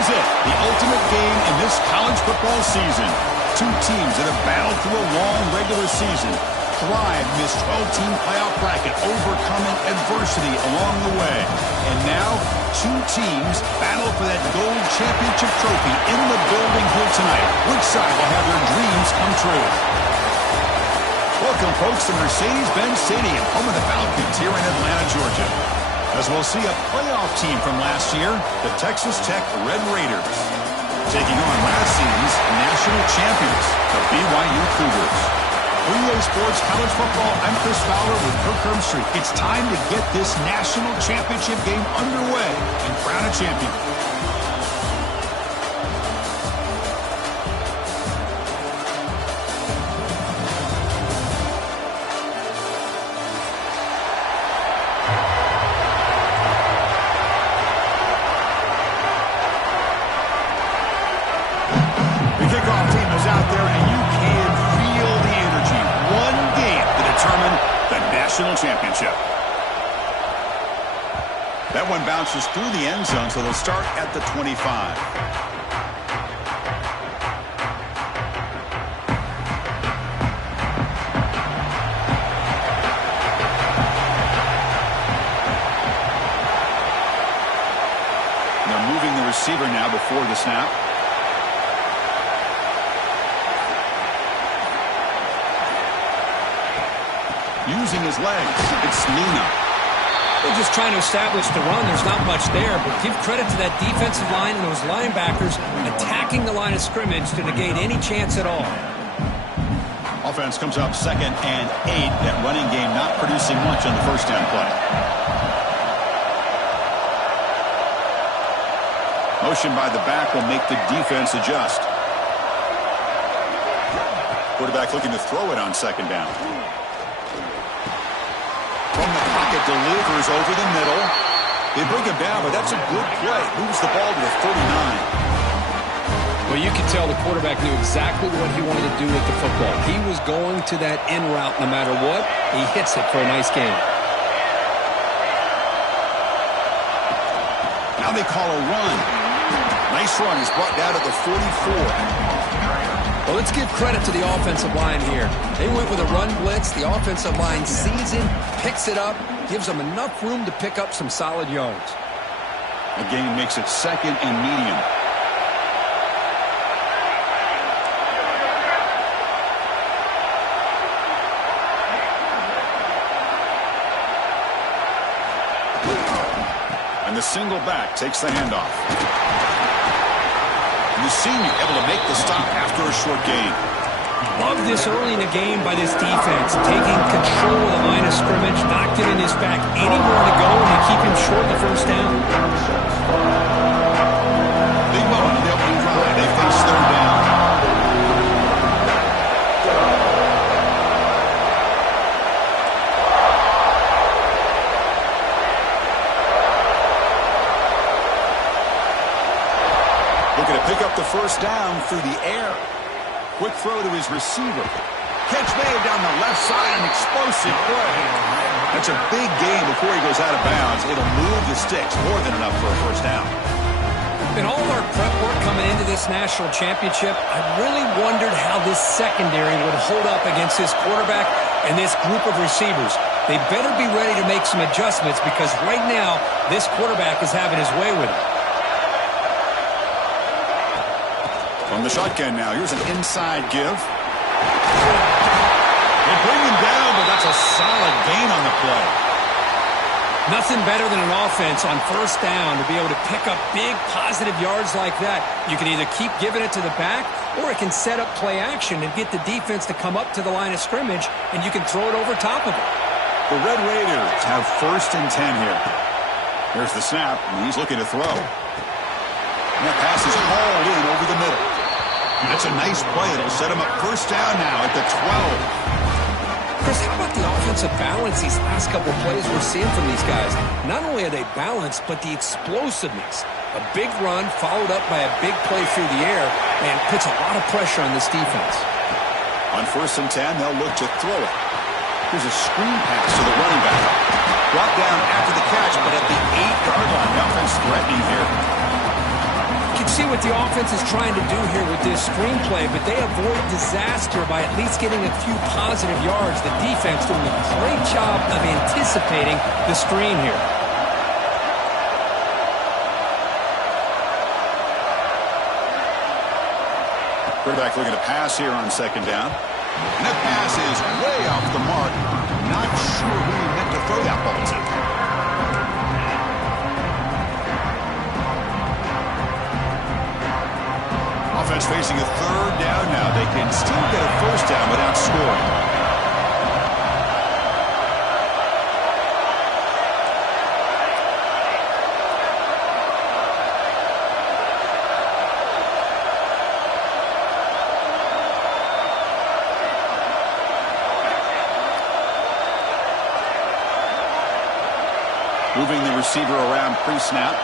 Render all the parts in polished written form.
is it, the ultimate game in this college football season. Two teams that have battled through a long regular season, thrived in this 12-team playoff bracket, overcoming adversity along the way. And now, two teams battle for that gold championship trophy in the building here tonight. Which side will have their dreams come true? Welcome, folks, to Mercedes-Benz Stadium, home of the Falcons here in Atlanta, Georgia. As we'll see a playoff team from last year, the Texas Tech Red Raiders, taking on last season's national champions, the BYU Cougars. BYU Sports College Football, I'm Chris Fowler with Kirk Herbstreit. It's time to get this national championship game underway and crown a champion. Championship. That one bounces through the end zone, so they'll start at the 25. They're moving the receiver now before the snap. Using his legs, it's Luna. They're just trying to establish the run. There's not much there, but give credit to that defensive line and those linebackers attacking the line of scrimmage to negate any chance at all. Offense comes up 2nd and 8. That running game not producing much on the first down play. Motion by the back will make the defense adjust. Quarterback looking to throw it on 2nd down. From the pocket, delivers over the middle. They bring him down, but that's a good play. Moves the ball to the 39. Well, you can tell the quarterback knew exactly what he wanted to do with the football. He was going to that in route no matter what. He hits it for a nice gain. Now they call a run. Nice run. He's brought down to the 44. Well, let's give credit to the offensive line here. They went with a run blitz. The offensive line sees him, picks it up, gives them enough room to pick up some solid yards. The gain makes it 2nd and medium. And the single back takes the handoff. The senior able to make the stop after a short gain. Love this early in the game by this defense, taking control of the line of scrimmage, not giving his back anywhere to go, and they keep him short of the first down. Big moment on the opening drive. They face 3rd down. Looking to pick up the first down through the air. Quick throw to his receiver. Catch made down the left side, an explosive play. That's a big gain before he goes out of bounds. It'll move the sticks, more than enough for a first down. In all of our prep work coming into this national championship, I really wondered how this secondary would hold up against this quarterback and this group of receivers. They better be ready to make some adjustments because right now, this quarterback is having his way with it. From the shotgun now, here's an inside give. They bring him down, but that's a solid gain on the play. Nothing better than an offense on first down to be able to pick up big positive yards like that. You can either keep giving it to the back, or it can set up play action and get the defense to come up to the line of scrimmage, and you can throw it over top of it. The Red Raiders have 1st and 10 here. There's the snap, and he's looking to throw. And that pass is hauled in over the middle. That's a nice play. It'll set him up first down now at the 12. Chris, how about the offensive balance these last couple of plays we're seeing from these guys? Not only are they balanced, but the explosiveness. A big run followed up by a big play through the air and puts a lot of pressure on this defense. On 1st and 10, they'll look to throw it. Here's a screen pass to the running back. Brought down after the catch, but at the 8-yard line. The offense threatening here. You can see what the offense is trying to do here with this screenplay, but they avoid disaster by at least getting a few positive yards. The defense doing a great job of anticipating the screen here. Quarterback looking to pass here on second down. And that pass is way off the mark. Not sure who he meant to throw that ball to. Offense facing a third down now. They can still get a first down without scoring. Moving the receiver around pre-snap.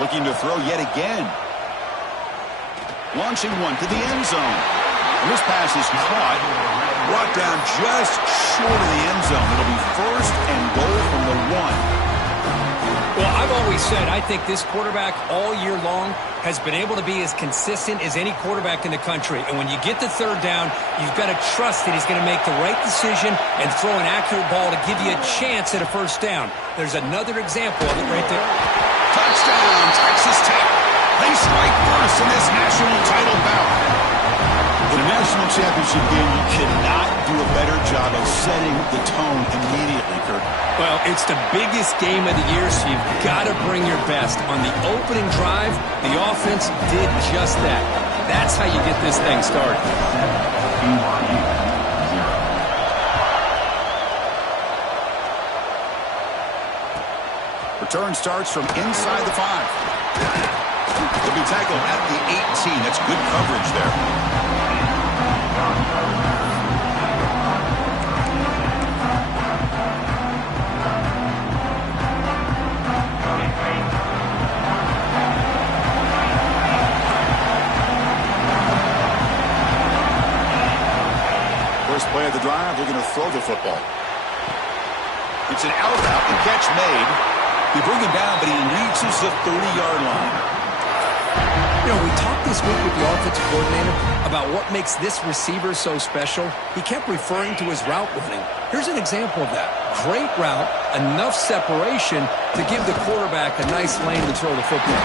Looking to throw yet again. Launching one to the end zone. And this pass is caught. Brought down just short of the end zone. It'll be first and goal from the 1. Well, I've always said I think this quarterback all year long has been able to be as consistent as any quarterback in the country. And when you get the third down, you've got to trust that he's going to make the right decision and throw an accurate ball to give you a chance at a first down. There's another example of it right there. Touchdown, Texas Tech. They strike first in this national title bout. In a national championship game, you cannot do a better job of setting the tone immediately, Kirk. Well, it's the biggest game of the year, so you've got to bring your best. On the opening drive, the offense did just that. That's how you get this thing started. Return starts from inside the 5. He'll be tackled at the 18. That's good coverage there. First play of the drive, looking to throw the football. It's an out route, the catch made. They bring him down, but he reaches the 30-yard line. You know, we talked this week with the offensive coordinator about what makes this receiver so special. He kept referring to his route running. Here's an example of that. Great route, enough separation to give the quarterback a nice lane to throw the football.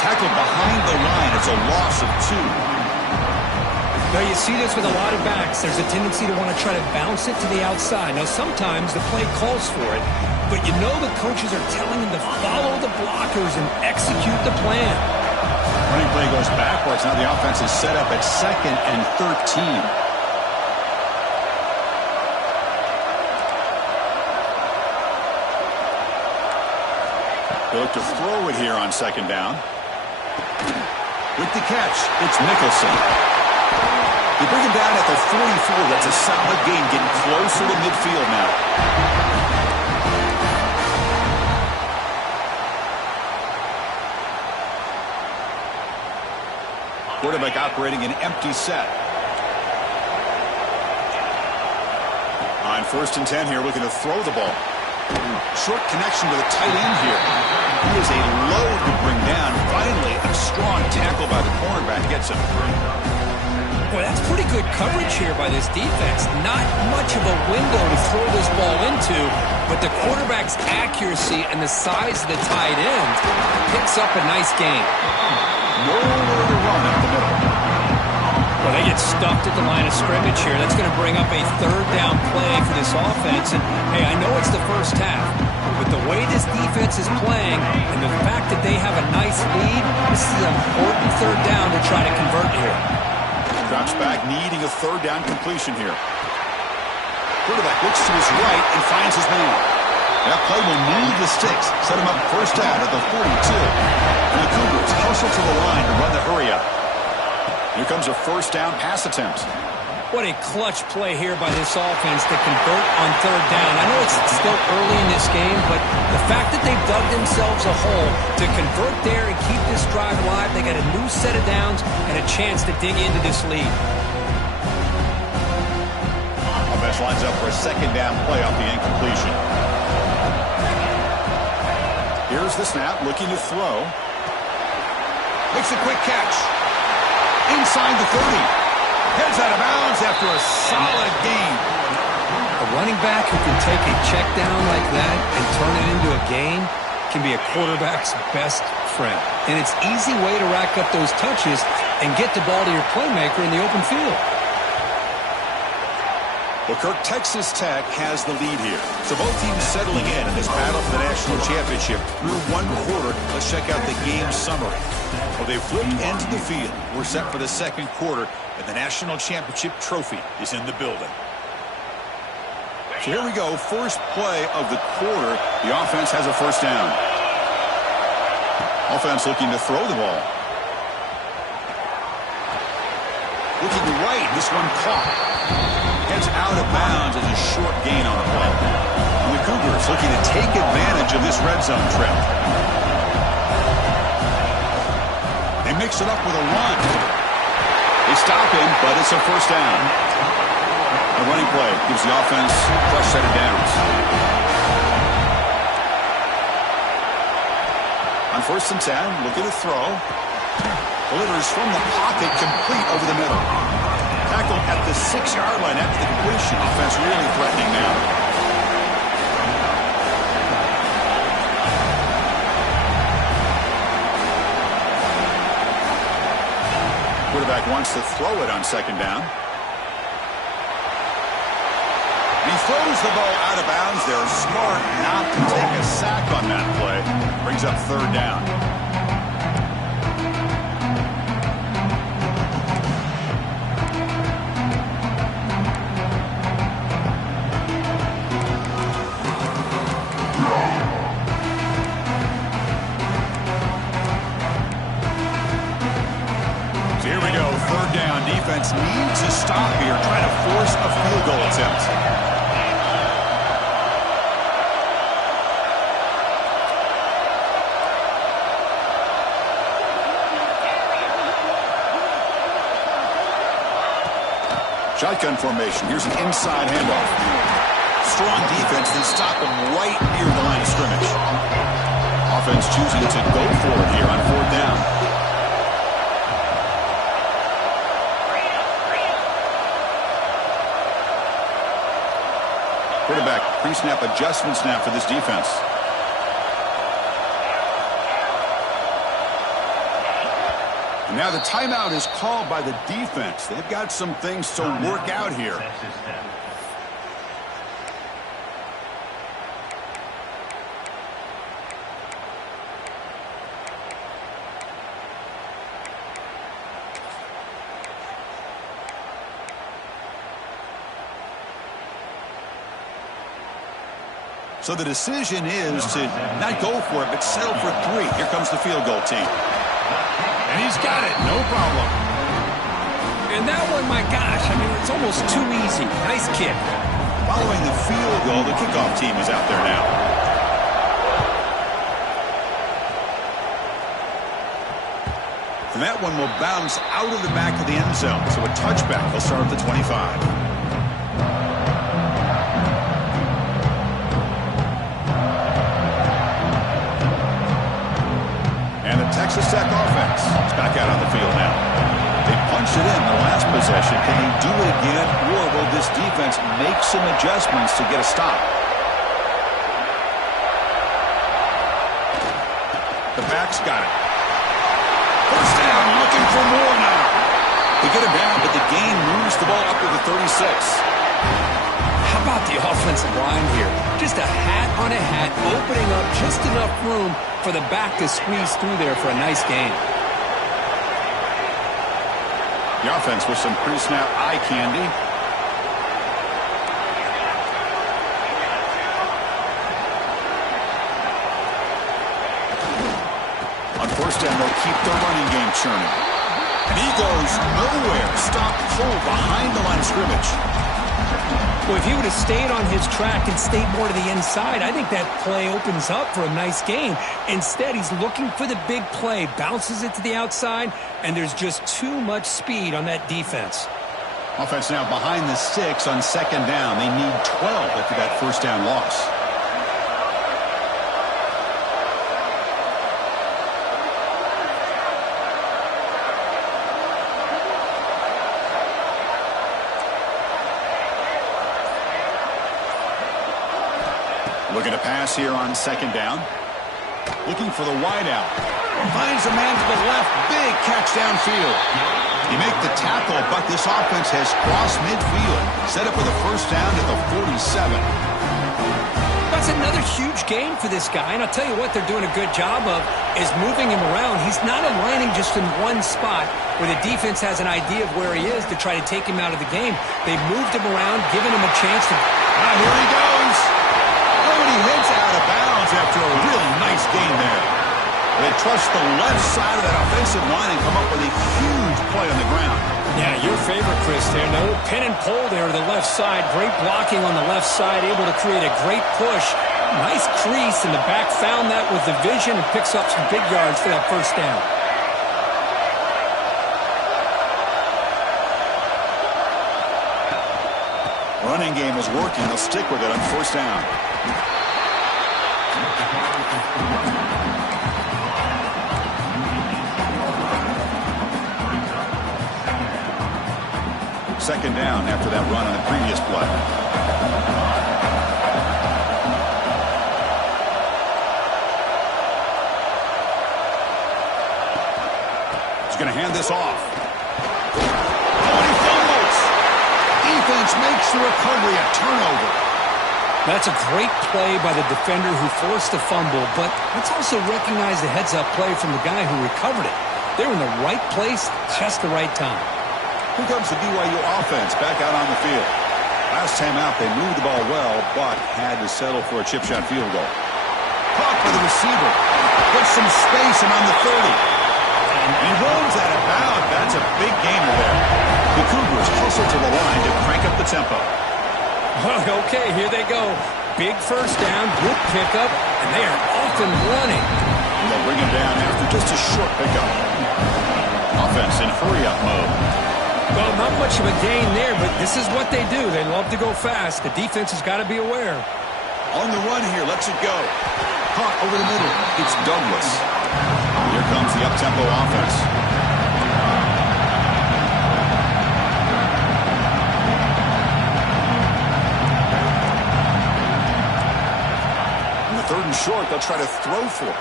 Tackled behind the line. It's a loss of 2. Now, you see this with a lot of backs. There's a tendency to want to try to bounce it to the outside. Now, sometimes the play calls for it, but you know the coaches are telling them to follow the blockers and execute the plan. Running play goes backwards. Now the offense is set up at 2nd and 13. They look to throw it here on second down. With the catch, it's Nicholson. They bring him down at the 44. That's a solid gain, getting closer to midfield now. Quarterback operating an empty set. On 1st and 10 here, looking to throw the ball. Short connection to the tight end here. He is a load to bring down. Finally, a strong tackle by the cornerback gets him. Boy, that's pretty good coverage here by this defense. Not much of a window to throw this ball into, but the quarterback's accuracy and the size of the tight end picks up a nice gain. Nowhere to run up the middle. Well, they get stuffed at the line of scrimmage here. That's going to bring up a third down play for this offense. And, hey, I know it's the first half, but the way this defense is playing and the fact that they have a nice lead, this is an important third down to try to convert here. Drops back, needing a third down completion here. Quarterback looks to his right and finds his man. That play will move the sticks, set him up first down at the 42. And the Cougars hustle to the line to run the hurry up. Here comes a first down pass attempt. What a clutch play here by this offense to convert on third down. I know it's still early in this game, but the fact that they've dug themselves a hole to convert there and keep this drive alive, they got a new set of downs and a chance to dig into this lead. Offense lines up for a second down play off the incompletion. Here's the snap, looking to throw. Makes a quick catch. Inside the 30. Heads out of bounds after a solid gain. A running back who can take a check down like that and turn it into a gain can be a quarterback's best friend. And it's an easy way to rack up those touches and get the ball to your playmaker in the open field. Well, Kirk, Texas Tech has the lead here. So both teams settling in this battle for the national championship through one quarter. Let's check out the game summary. Well, they flipped into the field. We're set for the second quarter, and the national championship trophy is in the building. So here we go. First play of the quarter. The offense has a first down. Offense looking to throw the ball. Looking right. This one caught. Heads out of bounds as a short gain on the play. And the Cougars looking to take advantage of this red zone trip. They mix it up with a run. They stop him, but it's a first down. The running play gives the offense a fresh set of downs. On 1st and 10, looking to throw. Delivers from the pocket, complete over the middle. Tackle at the 6-yard line after the completion. Offense really threatening now. Quarterback wants to throw it on 2nd down. He throws the ball out of bounds there. Smart not to take a sack on that play. Brings up 3rd down. Defense needs to stop here, trying to force a field goal attempt. Shotgun formation. Here's an inside handoff. Strong defense, then stop him right near the line of scrimmage. Offense choosing to go for it here on 4th down. Quarterback pre-snap adjustment snap for this defense. And now the timeout is called by the defense. They've got some things to work out here. So the decision is to not go for it, but settle for 3. Here comes the field goal team. And he's got it, no problem. And that one, my gosh, I mean, it's almost too easy. Nice kick. Following the field goal, the kickoff team is out there now. And that one will bounce out of the back of the end zone. So a touchback. They'll start at the 25. Texas Tech offense is back out on the field now. They punched it in the last possession. Can they do it again, or will this defense make some adjustments to get a stop? The back's got it. First down, looking for more now. They get him down, but the gain moves the ball up to the 36. How about the offensive line here? Just a hat on a hat, opening up just enough room for the back to squeeze through there for a nice gain. The offense with some pre-snap eye candy. On 1st down, they'll keep the running game churning. And he goes nowhere. Stop cold behind the line of scrimmage. Well, if he would have stayed on his track and stayed more to the inside, I think that play opens up for a nice gain. Instead, he's looking for the big play, bounces it to the outside, and there's just too much speed on that defense. Offense now behind the 6 on 2nd down. They need 12 after that 1st down loss. Looking to pass here on second down. Looking for the wide out. Finds a man to the left. Big catch downfield. You make the tackle, but this offense has crossed midfield. Set up for the first down at the 47. That's another huge gain for this guy, and I'll tell you what they're doing a good job of is moving him around. He's not aligning just in one spot where the defense has an idea of where he is to try to take him out of the game. They've moved him around, given him a chance to... Here he goes. Oh, and he heads out of bounds after a really nice gain there. They trust the left side of that offensive line and come up with a huge play on the ground. Yeah, your favorite, Chris, there. No pin and pull there to the left side. Great blocking on the left side, able to create a great push. Nice crease in the back. Found that with the vision and picks up some big yards for that first down. Running game is working. They'll stick with it on first down. Second down after that run on the previous play. He's going to hand this off. Oh, and he fumbles. Defense makes the recovery a turnover. That's a great play by the defender who forced the fumble, but let's also recognize the heads-up play from the guy who recovered it. They were in the right place, just the right time. Here comes the BYU offense back out on the field. Last time out, they moved the ball well, but had to settle for a chip shot field goal. Caught by the receiver. Puts some space around the 30. And he runs out of bounds. That's a big gainer there. The Cougars hustle to the line to crank up the tempo. Okay, here they go. Big first down, good pickup, and they are off and running. And they'll bring him down after just a short pickup. Offense in hurry-up mode. Well, not much of a gain there, but this is what they do. They love to go fast. The defense has got to be aware. On the run here, lets it go. Caught over the middle. It's Douglas. Here comes the up-tempo offense. On the third and short, they'll try to throw for it.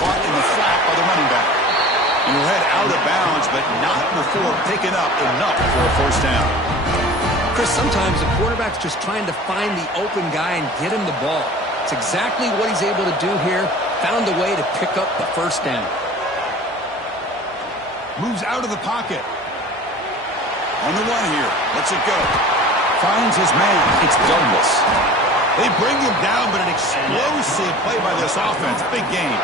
Caught in the flat by the running back. And he'll head out of bounds, but not before picking up enough for a first down. Chris, sometimes the quarterback's just trying to find the open guy and get him the ball. It's exactly what he's able to do here. Found a way to pick up the first down. Moves out of the pocket. On the run here. Lets it go. Finds his man. It's Douglas. They bring him down, but an explosive play by this offense. Big game.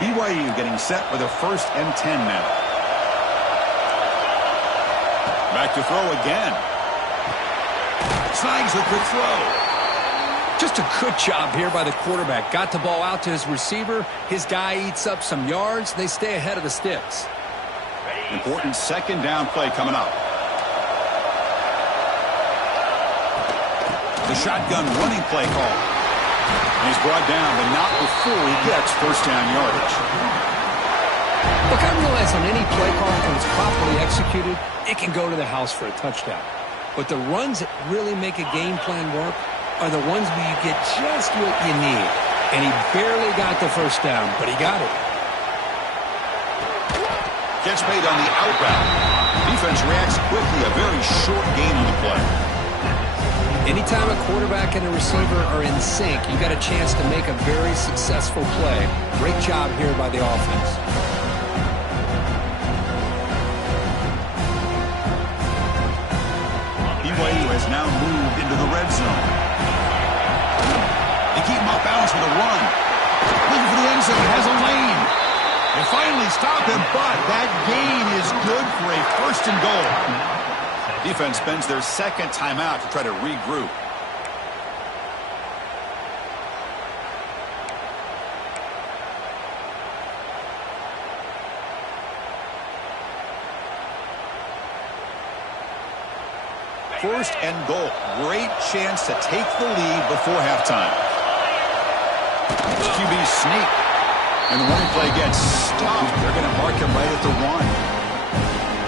BYU getting set with a 1st and 10 now. Back to throw again. Snags a quick throw. Just a good job here by the quarterback. Got the ball out to his receiver. His guy eats up some yards. They stay ahead of the sticks. Important second down play coming up. The shotgun running play call. He's brought down, but not before he gets first down yardage. Look, I realize on any play call, when it's properly executed, it can go to the house for a touchdown. But the runs that really make a game plan work are the ones where you get just what you need. And he barely got the first down, but he got it. Catch made on the out route. Defense reacts quickly. A very short gain on the play. Anytime a quarterback and a receiver are in sync, you got a chance to make a very successful play. Great job here by the offense. BYU has now moved into the red zone. They keep him off balance with a run. Looking for the end zone. Has a lane. They finally stop him, but that gain is good for a 1st and goal. Defense spends their second timeout to try to regroup. First and goal. Great chance to take the lead before halftime. QB sneak. And the running play gets stopped. They're going to mark him right at the 1.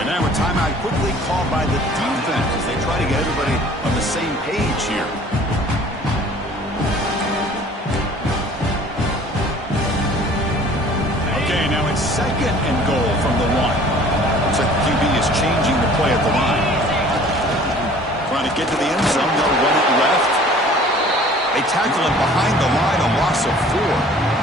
And now a timeout quickly called by the defense as they try to get everybody on the same page here. Okay, now it's 2nd and goal from the 1. Looks like the QB is changing the play at the line. Trying to get to the end zone. They'll run it left. They tackle it behind the line, a loss of 4.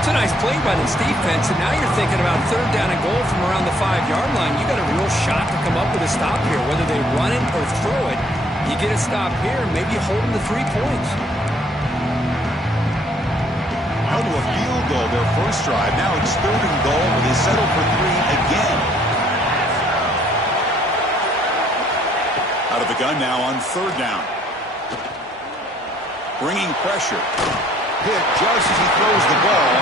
It's a nice play by this defense, and now you're thinking about 3rd down and goal from around the 5-yard line. You got a real shot to come up with a stop here. Whether they run it or throw it, you get a stop here, maybe you hold them to 3 points. Held to a field goal their first drive. Now it's 3rd and goal, but they settle for 3 again. Out of the gun now on 3rd down. Bringing pressure. Hit just as he throws the ball.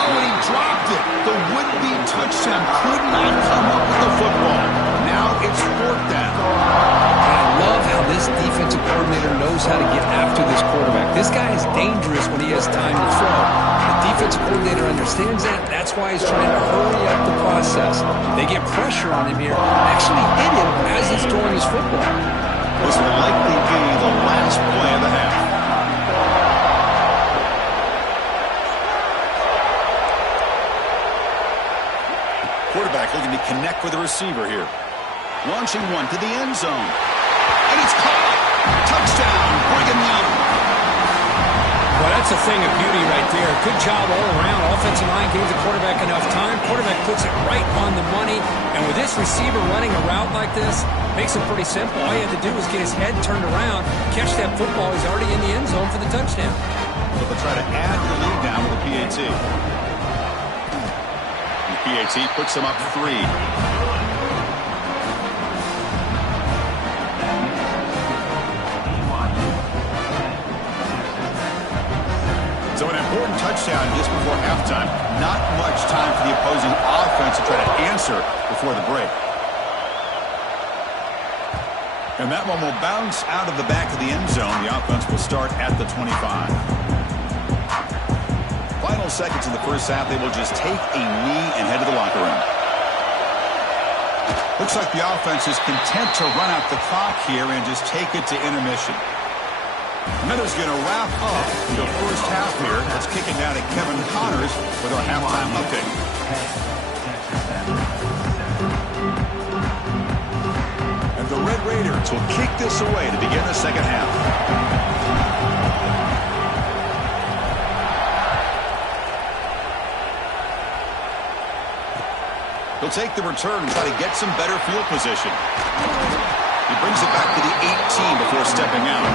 Oh, and he dropped it. The would-be touchdown could not come up with the football. Now it's 4th down. I love how this defensive coordinator knows how to get after this quarterback. This guy is dangerous when he has time to throw. The defensive coordinator understands that. That's why he's trying to hurry up the process. They get pressure on him here. Actually hit him as he's throwing his football. This will likely be the last play of the half. Quarterback looking to connect with the receiver here. Launching one to the end zone. And it's caught. Touchdown, Brigham Young. Well, that's a thing of beauty right there. Good job all around. Offensive line gave the quarterback enough time. Quarterback puts it right on the money. And with this receiver running a route like this, makes it pretty simple. All you have to do is get his head turned around, catch that football. He's already in the end zone for the touchdown. So they'll try to add the lead down with a PAT. PAT puts him up 3. So an important touchdown just before halftime. Not much time for the opposing offense to try to answer before the break. And that one will bounce out of the back of the end zone. The offense will start at the 25. Final seconds in the first half, they will just take a knee and head to the locker room. Looks like the offense is content to run out the clock here and just take it to intermission. And then there's going to wrap up the first half here. Let's kick it down to Kevin Connors with our halftime update. And the Red Raiders will kick this away to begin the second half. He'll take the return and try to get some better field position. He brings it back to the 18 before stepping out.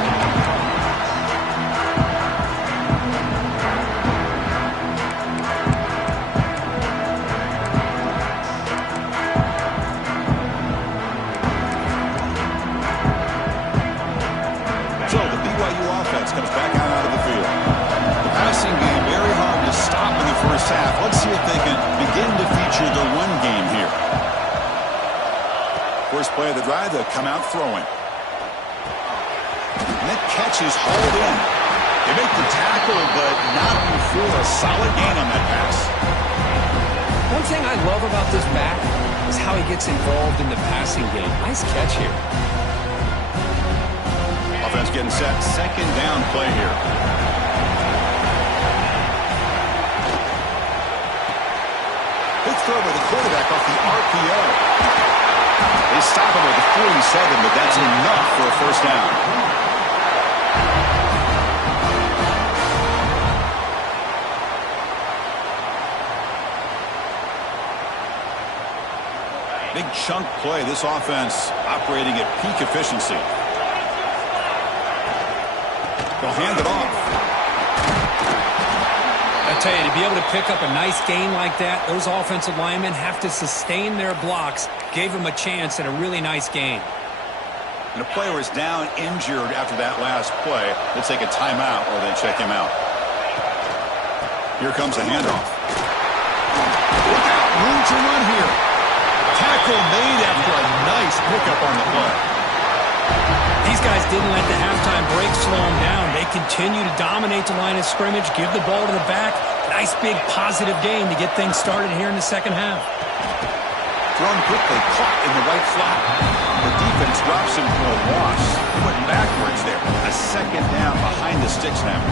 So the BYU offense comes back out of the field. The passing game very hard to stop in the first half. Let's see if they can begin to feature the run game here. First play of the drive, they'll come out throwing. And that catch is hauled in. They make the tackle, but not before a solid gain on that pass. One thing I love about this back is how he gets involved in the passing game. Nice catch here. Offense getting set. Second down play here. Big throw by the quarterback off the RPO. They stop him at the 47, but that's enough for a first down. Big chunk play. This offense operating at peak efficiency. They'll hand it off. I tell you, to be able to pick up a nice gain like that, those offensive linemen have to sustain their blocks. Gave them a chance at a really nice gain. And a player is down injured after that last play. They'll take a timeout or they check him out. Here comes a handoff. Look out, room to run here. Tackle made after a nice pickup on the play. These guys didn't let the halftime break slow them down. They continue to dominate the line of scrimmage, give the ball to the back. Nice big positive gain to get things started here in the second half. thrown quickly, caught in the right flat. The defense drops him for a loss. He went backwards there. A second down behind the sticks now.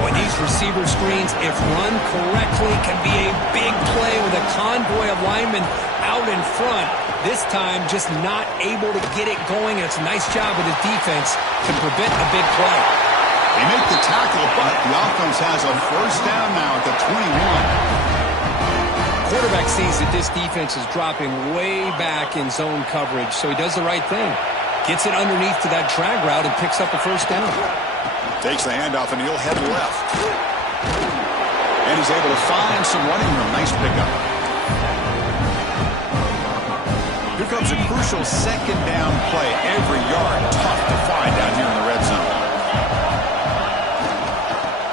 Boy, these receiver screens, if run correctly, can be a big play with a convoy of linemen out in front. This time, just not able to get it going. And it's a nice job with his defense to prevent a big play. They make the tackle, but the offense has a first down now at the 21. Quarterback sees that this defense is dropping way back in zone coverage, so he does the right thing. Gets it underneath to that drag route and picks up a first down. Takes the handoff and he'll head left. And he's able to find some running room. Nice pickup. Here comes a crucial second down play. Every yard tough to find down here in the red zone.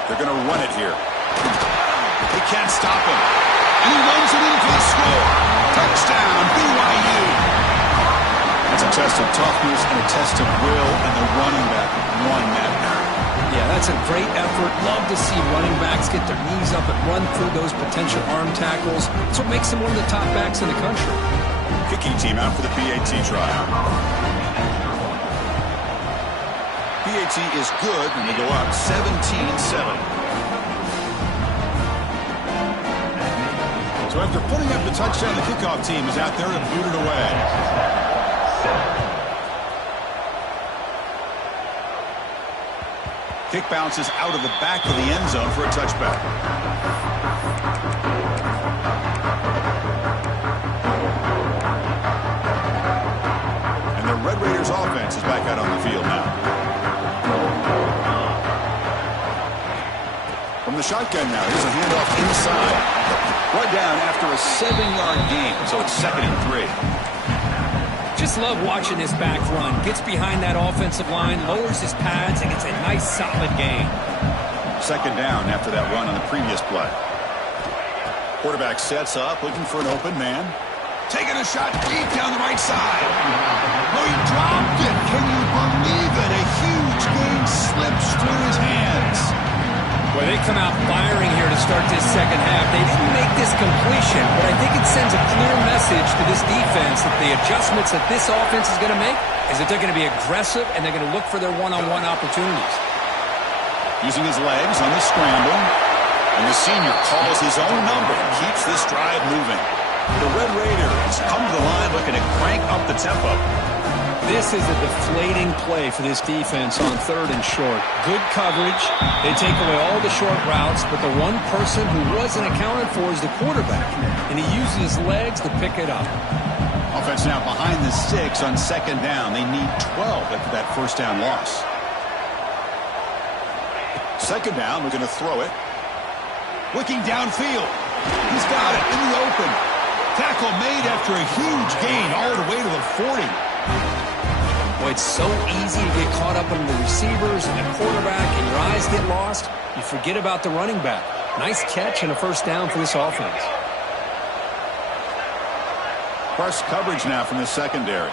They're going to run it here. They can't stop him. And he runs it in for the score. Touchdown, BYU. That's a test of toughness and a test of will, and the running back won that battle. Yeah, that's a great effort. Love to see running backs get their knees up and run through those potential arm tackles. That's what makes them one of the top backs in the country. Kicking team out for the PAT trial. PAT is good when they go up 17-7. So after putting up the touchdown, the kickoff team is out there to boot it away. Kick bounces out of the back of the end zone for a touchback. And the Red Raiders offense is back out on the field now. From the shotgun now, here's a handoff inside. Brought down after a 7-yard gain, so it's 2nd and 3. Just love watching this back run. Gets behind that offensive line, lowers his pads, and gets a nice, solid gain. 2nd down after that run on the previous play. Quarterback sets up, looking for an open man. Taking a shot deep down the right side. Oh, he dropped it. Can you believe it? A huge gain slips through his hands. Well, they come out firing here to start this second half. They didn't make this completion, but I think it sends a clear message to this defense that the adjustments that this offense is going to make is that they're going to be aggressive and they're going to look for their one-on-one opportunities. Using his legs on the scramble, and the senior calls his own number and keeps this drive moving. The Red Raiders come to the line looking to crank up the tempo. This is a deflating play for this defense on 3rd and short. Good coverage. They take away all the short routes, but the one person who wasn't accounted for is the quarterback, and he uses his legs to pick it up. Offense now behind the 6 on 2nd down. They need 12 after that first down loss. 2nd down, we're going to throw it. Looking downfield. He's got it in the open. Tackle made after a huge gain all the way to the 40. Boy, it's so easy to get caught up in the receivers and the quarterback, and your eyes get lost. You forget about the running back. Nice catch and a first down for this offense. Press coverage now from the secondary.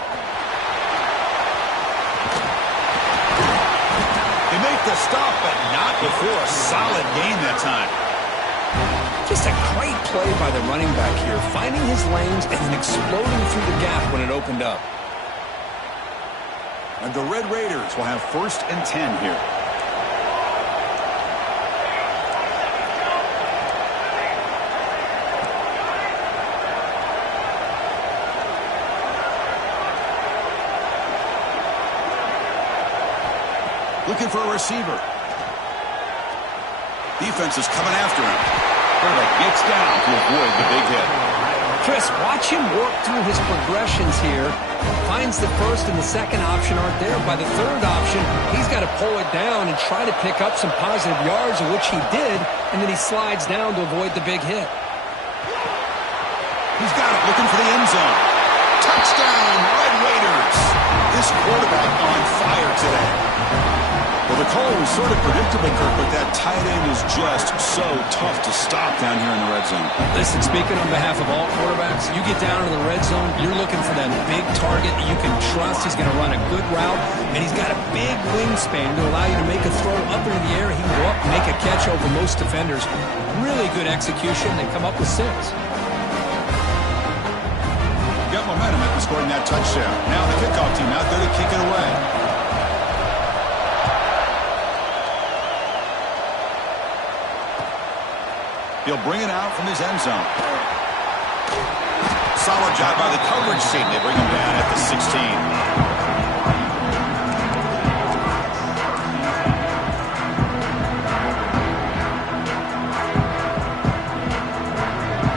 They make the stop, but not before a solid gain that time. Just a great play by the running back here, finding his lanes and then exploding through the gap when it opened up. And the Red Raiders will have 1st and 10 here. Looking for a receiver. Defense is coming after him. Quarterback gets down to avoid the big hit. Chris, watch him work through his progressions here. Finds the first and the second option aren't there. By the third option, he's got to pull it down and try to pick up some positive yards, of which he did, and then he slides down to avoid the big hit. He's got it, looking for the end zone. Touchdown, Red Raiders. This quarterback on fire today. Well, the call was sort of predictable, Kirk, but that tight end is just so tough to stop down here in the red zone. Listen, speaking on behalf of all quarterbacks, you get down into the red zone, you're looking for that big target that you can trust. He's going to run a good route, and he's got a big wingspan to allow you to make a throw up into the air. He can go up and make a catch over most defenders. Really good execution. They come up with 6. momentum after scoring that touchdown. Now the kickoff team out there to kick it away. He'll bring it out from his end zone. Solid job by the coverage team. They bring him down at the 16.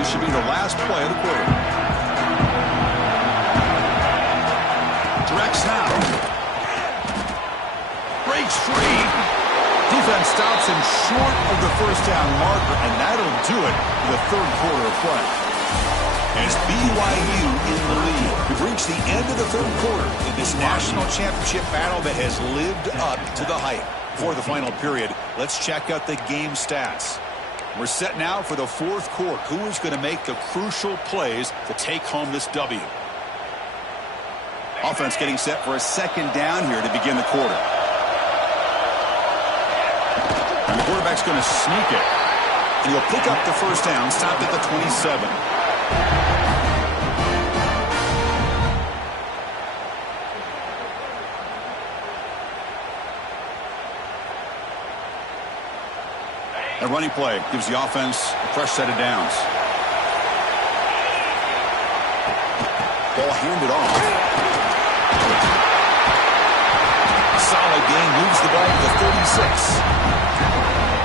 Should be the last play of the quarter. Direct snap. Breaks free. Defense stops him short of the first down marker, and that'll do it for the third quarter of play. As BYU in the lead, we've reached the end of the third quarter in this national championship battle that has lived up to the hype. For the final period, let's check out the game stats. We're set now for the fourth quarter. Who is going to make the crucial plays to take home this W? Offense getting set for a second down here to begin the quarter. And the quarterback's going to sneak it. And he'll pick up the first down, stopped at the 27. A running play gives the offense a fresh set of downs. Ball handed off. A solid gain, moves the ball to the 36.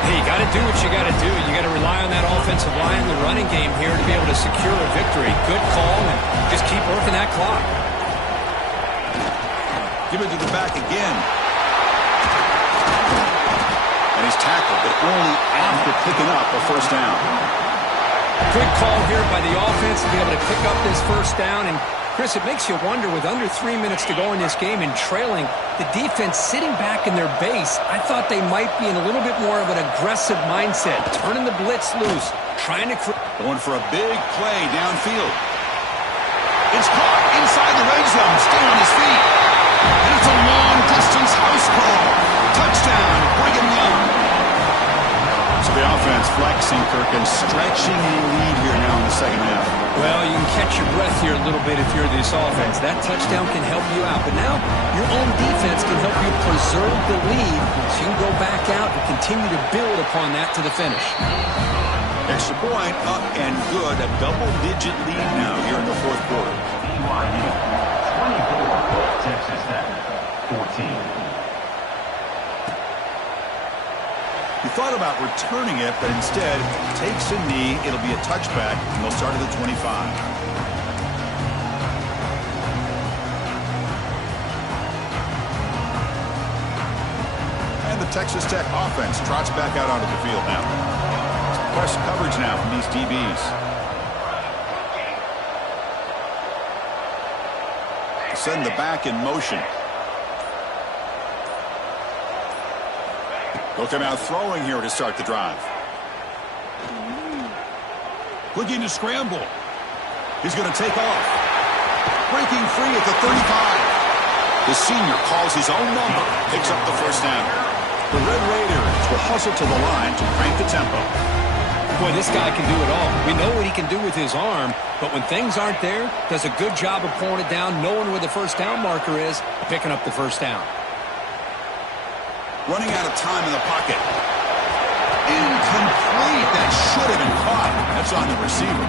Hey, you got to do what you got to do. You got to rely on that offensive line in the running game here to be able to secure a victory. Good call, and just keep working that clock. Give it to the back again. And he's tackled, but only after picking up a first down. Good call here by the offense to be able to pick up this first down. And, Chris, it makes you wonder, with under 3 minutes to go in this game and trailing, the defense sitting back in their base, I thought they might be in a little bit more of an aggressive mindset, turning the blitz loose, trying to... Going for a big play downfield. It's caught inside the red zone, staying on his feet. And it's a long-distance house call. Touchdown, Brigham Young. So the offense flexing, Kirk, and stretching the lead here now in the second half. Well, you can catch your breath here a little bit if you're this offense. That touchdown can help you out. But now your own defense can help you preserve the lead, so you can go back out and continue to build upon that to the finish. Extra point, up and good. A double-digit lead now here in the fourth quarter. BYU 24, Texas Tech 14. He thought about returning it, but instead takes a knee. It'll be a touchback, and they'll start at the 25. And the Texas Tech offense trots back out onto the field now. Press coverage now from these DBs. Send the back in motion. They'll come out throwing here to start the drive. Looking to scramble. He's going to take off. Breaking free at the 35. The senior calls his own number, picks up the first down. The Red Raiders will hustle to the line to crank the tempo. Boy, this guy can do it all. We know what he can do with his arm, but when things aren't there, does a good job of pulling it down, knowing where the first down marker is, picking up the first down. Running out of time in the pocket. Incomplete. That should have been caught. That's on the receiver.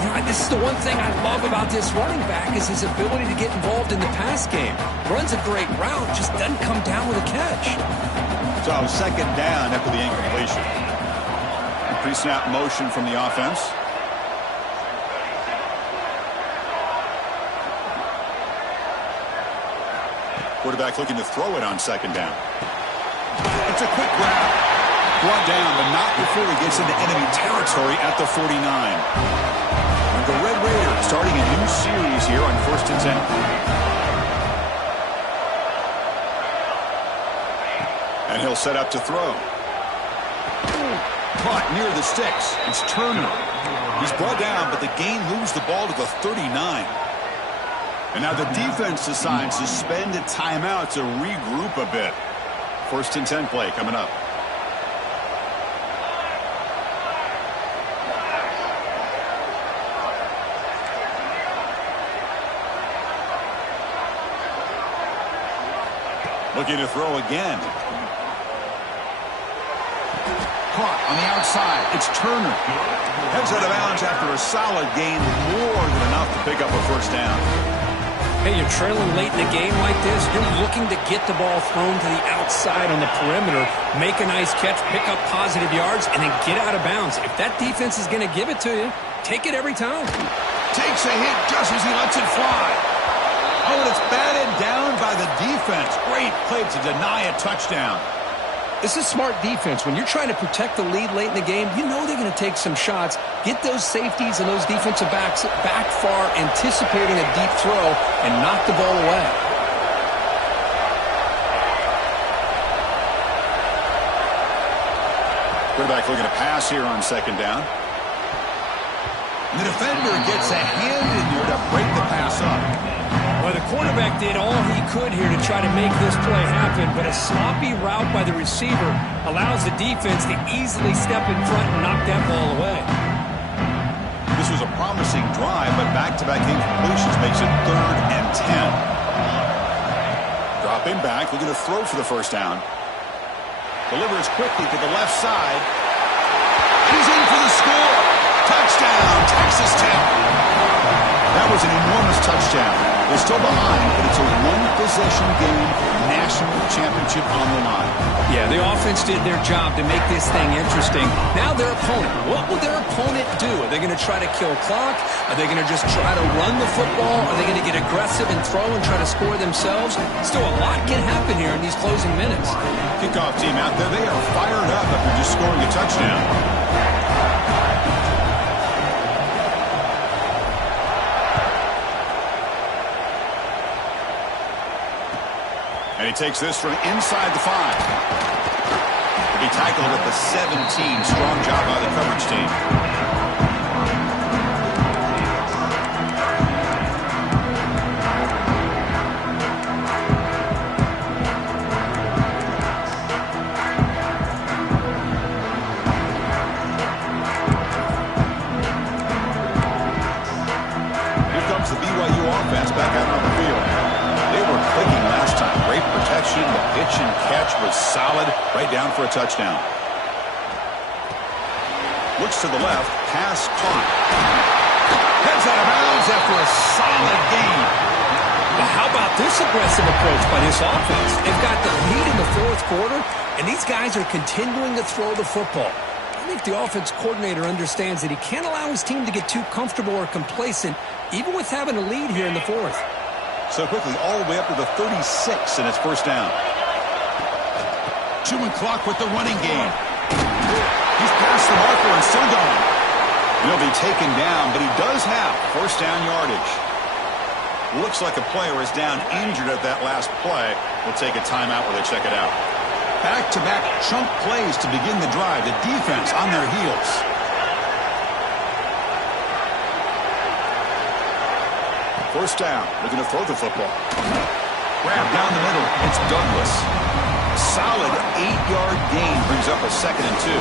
You know, this is the one thing I love about this running back is his ability to get involved in the pass game. Runs a great route, just doesn't come down with a catch. So second down after the incompletion. Pre-snap motion from the offense. Quarterback looking to throw it on second down. It's a quick grab. Brought down, but not before he gets into enemy territory at the 49. And the Red Raiders starting a new series here on 1st and 10. And he'll set up to throw. Caught near the sticks. It's Turner. He's brought down, but the gain moves the ball to the 39. And now the defense decides to spend a timeout to regroup a bit. 1st and 10 play coming up. Looking to throw again. Caught on the outside. It's Turner. Heads out of bounds after a solid gain, more than enough to pick up a first down. Hey, you're trailing late in the game like this. You're looking to get the ball thrown to the outside on the perimeter, make a nice catch, pick up positive yards, and then get out of bounds. If that defense is going to give it to you, take it every time. Takes a hit just as he lets it fly. Oh, and it's batted down by the defense. Great play to deny a touchdown. This is smart defense. When you're trying to protect the lead late in the game, you know they're going to take some shots, get those safeties and those defensive backs back far, anticipating a deep throw, and knock the ball away. Quarterback looking to pass here on second down. The defender gets a hand in there to break the pass up. Well, the quarterback did all he could here to try to make this play happen, but a sloppy route by the receiver allows the defense to easily step in front and knock that ball away. This was a promising drive, but back-to-back incompletions makes it 3rd and 10. Dropping back, looking to throw for the first down. Delivers quickly to the left side. And he's in for the score. Touchdown, Texas Tech. That was an enormous touchdown. They're still behind, but it's a one-possession game, national championship on the line. Yeah, the offense did their job to make this thing interesting. Now their opponent. What will their opponent do? Are they going to try to kill clock? Are they going to just try to run the football? Are they going to get aggressive and throw and try to score themselves? Still, a lot can happen here in these closing minutes. Kickoff team out there, they are fired up after just scoring a touchdown. And he takes this from inside the 5. He'll be tackled at the 17. Strong job by the coverage team. Here comes the BYU offense back out on the field. They were clicking last time. Great protection. The pitch and catch was solid. Right down for a touchdown. Looks to the left. Pass caught. Heads out of bounds after a solid gain. Well, how about this aggressive approach by this offense? They've got the lead in the 4th quarter, and these guys are continuing to throw the football. I think the offense coordinator understands that he can't allow his team to get too comfortable or complacent, even with having a lead here in the 4th. So quickly, all the way up to the 36, and it's first down. Chewing clock with the running game. He's past the marker and still going. He'll be taken down, but he does have first down yardage. Looks like a player is down injured at that last play. We'll take a timeout while they check it out. Back-to-back chunk plays to begin the drive. The defense on their heels. First down, looking to throw the football. Grab down the middle, it's Douglas. Solid 8-yard gain brings up a 2nd and 2.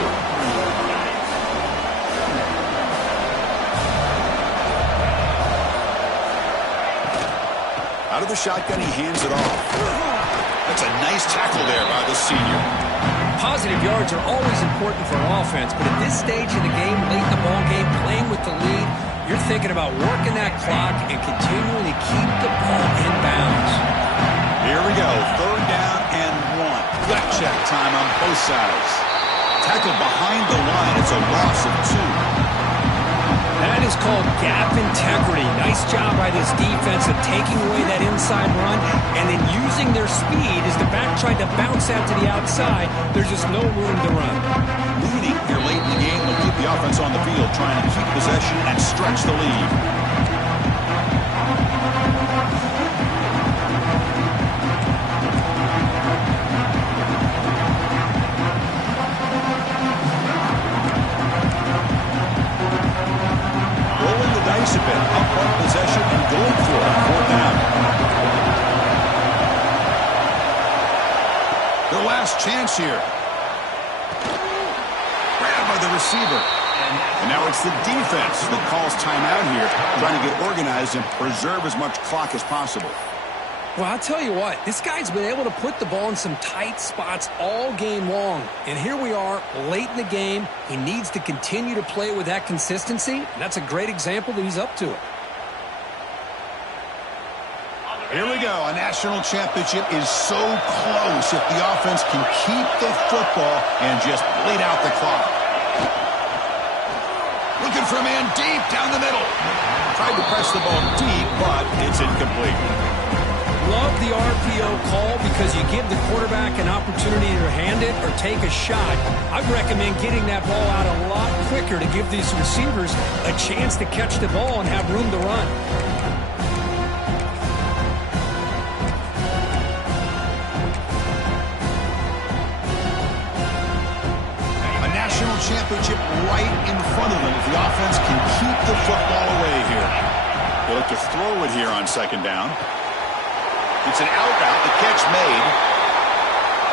Out of the shotgun, he hands it off. That's a nice tackle there by the senior. Positive yards are always important for an offense, but at this stage of the game, late in the ball game, playing with the lead, you're thinking about working that clock and continuing to keep the ball in bounds. Here we go. 3rd down and 1. Gut check time on both sides. Tackled behind the line. It's a loss of 2. That is called gap integrity. Nice job by this defense of taking away that inside run and then using their speed as the back tried to bounce out to the outside. There's just no room to run. Leading here late in the game will keep the offense on the field, trying to keep possession and stretch the lead. Rolling the dice a bit, upright possession and going for it. 4th down. Their last chance here. Grabbed by the receiver. And now it's the defense that calls timeout here, trying to get organized and preserve as much clock as possible. Well, I'll tell you what, this guy's been able to put the ball in some tight spots all game long. And here we are, late in the game. He needs to continue to play with that consistency. And that's a great example that he's up to it. Here we go. A national championship is so close if the offense can keep the football and just bleed out the clock. Looking for a man deep down the middle. Tried to press the ball deep, but it's incomplete. Love the RPO call because you give the quarterback an opportunity to hand it or take a shot. I'd recommend getting that ball out a lot quicker to give these receivers a chance to catch the ball and have room to run. A national championship right in front of them if the offense can keep the football away here. They look to throw it here on second down. It's an out route, the catch made.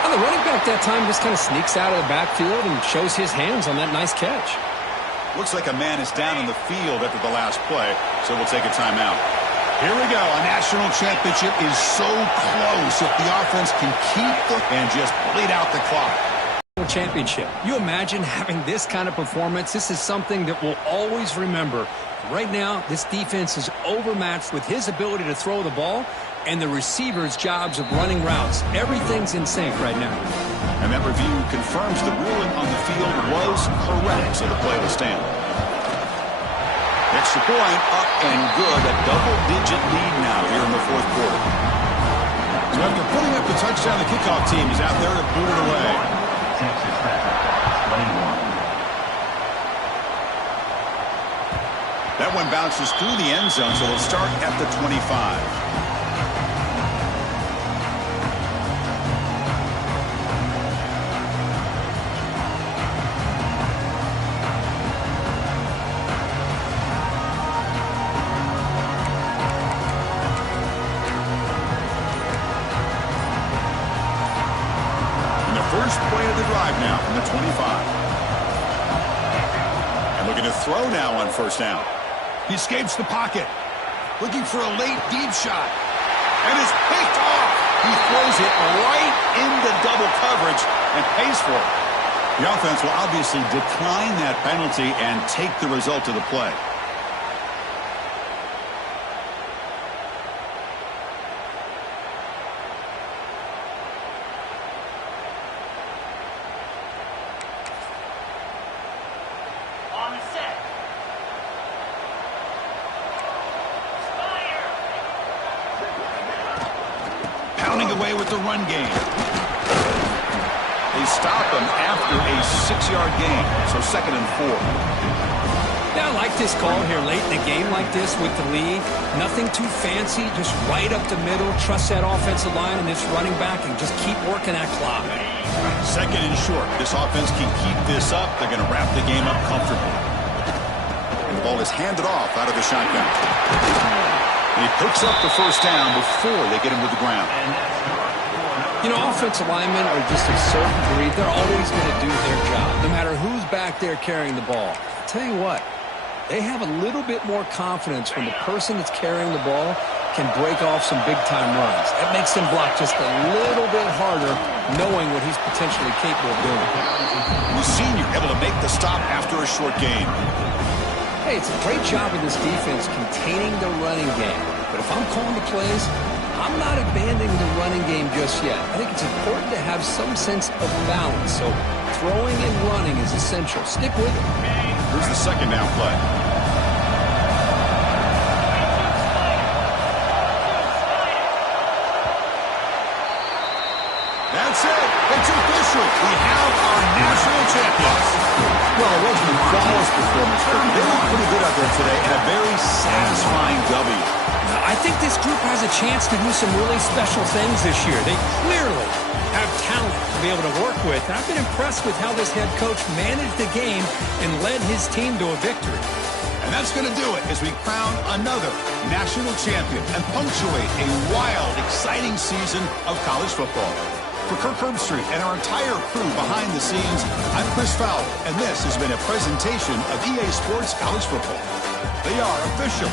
And the running back that time just kind of sneaks out of the backfield and shows his hands on that nice catch. Looks like a man is down on the field after the last play, so we'll take a timeout. Here we go. A national championship is so close if the offense can keep the and just bleed out the clock. Championship. You imagine having this kind of performance? This is something that we'll always remember. Right now, this defense is overmatched with his ability to throw the ball and the receivers' jobs of running routes. Everything's in sync right now. And that review confirms the ruling on the field was correct, so the play will stand. Extra point, up and good. A double-digit lead now here in the fourth quarter. So after putting up the touchdown, the kickoff team is out there to boot it away. Texas Tech, 21. That one bounces through the end zone, so they'll start at the 25. First play of the drive now from the 25. And looking to throw now on first down. He escapes the pocket. Looking for a late deep shot. And is picked off. He throws it right into double coverage and pays for it. The offense will obviously decline that penalty and take the result of the play. Away with the run game. They stop him after a 6-yard gain, so 2nd and 4. Yeah, I like this call here late in the game like this with the lead. Nothing too fancy, just right up the middle. Trust that offensive line and this running back and just keep working that clock. 2nd and short. This offense can keep this up. They're going to wrap the game up comfortably. And the ball is handed off out of the shotgun. And he picks up the first down before they get him to the ground. You know, offensive linemen are just a certain breed. They're always going to do their job, no matter who's back there carrying the ball. I'll tell you what, they have a little bit more confidence when the person that's carrying the ball can break off some big-time runs. That makes him block just a little bit harder, knowing what he's potentially capable of doing. The senior able to make the stop after a short gain. Hey, it's a great job of this defense containing the running game. But if I'm calling the plays, I'm not abandoning the running game just yet. I think it's important to have some sense of balance. So throwing and running is essential. Stick with it. Here's the second down play. That's it. It's official. We have our national champions. Well, it wasn't a flawless performance, but they looked pretty good out there today and a very satisfying W. I think this group has a chance to do some really special things this year. They clearly have talent to be able to work with. And I've been impressed with how this head coach managed the game and led his team to a victory. And that's going to do it as we crown another national champion and punctuate a wild, exciting season of college football. For Kirk Herbstreit and our entire crew behind the scenes, I'm Chris Fowler, and this has been a presentation of EA Sports College Football. They are official